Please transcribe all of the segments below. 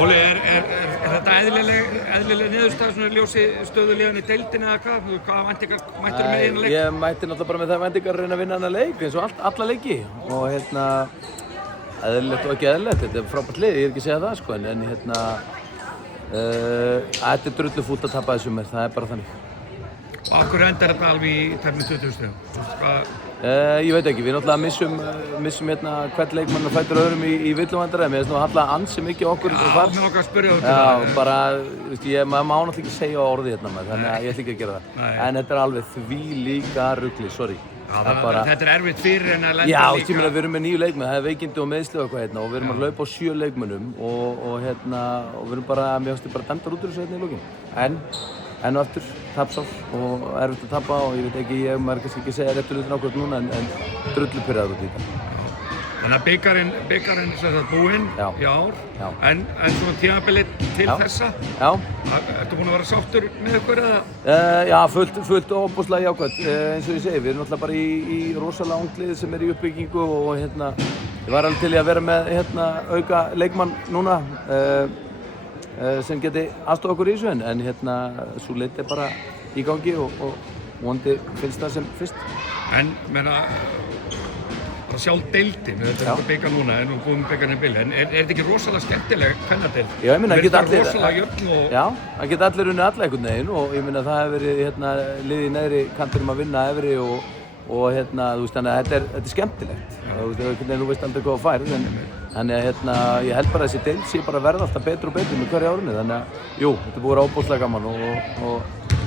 Óli, er þetta eðlileg niðurstaða svona í ljósi stöðu liðan í deildinni eða hvað? Hvaða væntingar mættirðu með í þennan leik? Ég mætti náttúrulega bara með það væntingar að reyna að vinna þennan leik eins og alla leiki og eðlilegt og ekki eðlilegt, þetta er frábært lið, ég er ekki að segja það sko en þetta er drullufúlt að tapa þessu mér, það er bara þannig. Og af hverju endar þetta alveg í tæpum 20 stigum? Ég veit ekki, við náttúrulega missum hvern leikmann og fætur öðrum í villuvandræði. Mér finnst nú að halla ansi mikið okkur þar. Já, mér langar að spyrja út í það. Já, bara, maður má náttúrulega ekki segja orðið hérna maður, þannig að ég ætla ekki að gera það. Nei. En þetta er alveg því líka rugli, sorry. Já, þetta er erfitt fyrir en að lenda líka. Já, tíminn að við erum með 9 leikmenn, það er veikindi og meiðsli og eitthvað hérna og við erum að laupa á 7 leikmennum og við erum bara, mér finnst bara dæmdar út úr þessu hérna í lokin. En aftur, tapsár og erfitt að tapa og ég veit ekki, maður kannski ekki segja réttur hlutin ákveðt núna en drullu pyrraður út í þetta. Þannig að bikarinn sem sagt búinn í ár, en svona tímabilið til þessa? Já. Ertu búinn að vera sáttur með ykkur eða? Já, fullt og óbúslega jákvæmt, eins og ég segi, við erum náttúrulega bara í rosalega unglið sem er í uppbyggingu og ég var alveg til í að vera með auka leikmann núna. Sem geti aðstoða okkur í þessu en svo leit er bara í gangi og vonandi finnst það sem fyrst. En meina, bara sjálf deildin, þetta er ekki bygga núna en við búum byggarinn í bili, en er þetta ekki rosalega skemmtileg kvennadeild? Já, ég meina það geta allir, rosalega jöfn og... Já, það geta allir unnið alla einhvern veginn og ég meina það hefur verið liðið í neðri kantinum að vinna efri og þú veist þannig að þetta er skemmtilegt og þú veist aldrei hvað þú færð þannig að ég held bara að þessi deild sé bara verða alltaf betur og betur með hverju árinu þannig að jú, þetta er búið að vera óbúslega gaman og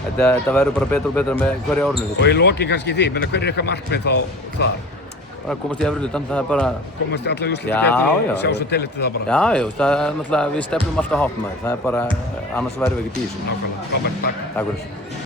þetta verður bara betur og betur með hverju árinu. Og í lokin kannski því, menn hver er eitthvað markmið þá þar? Bara komast í efri hlutann, það er bara... Komast í alla úrslitakeppni og sjá svo til eftir það bara? Já, það er náttúrulega, við stefnum alltaf hátt með það er bara, annars verðum við ekki í þessu. Nákvæmlega, frábært, takk. Takk fyrir.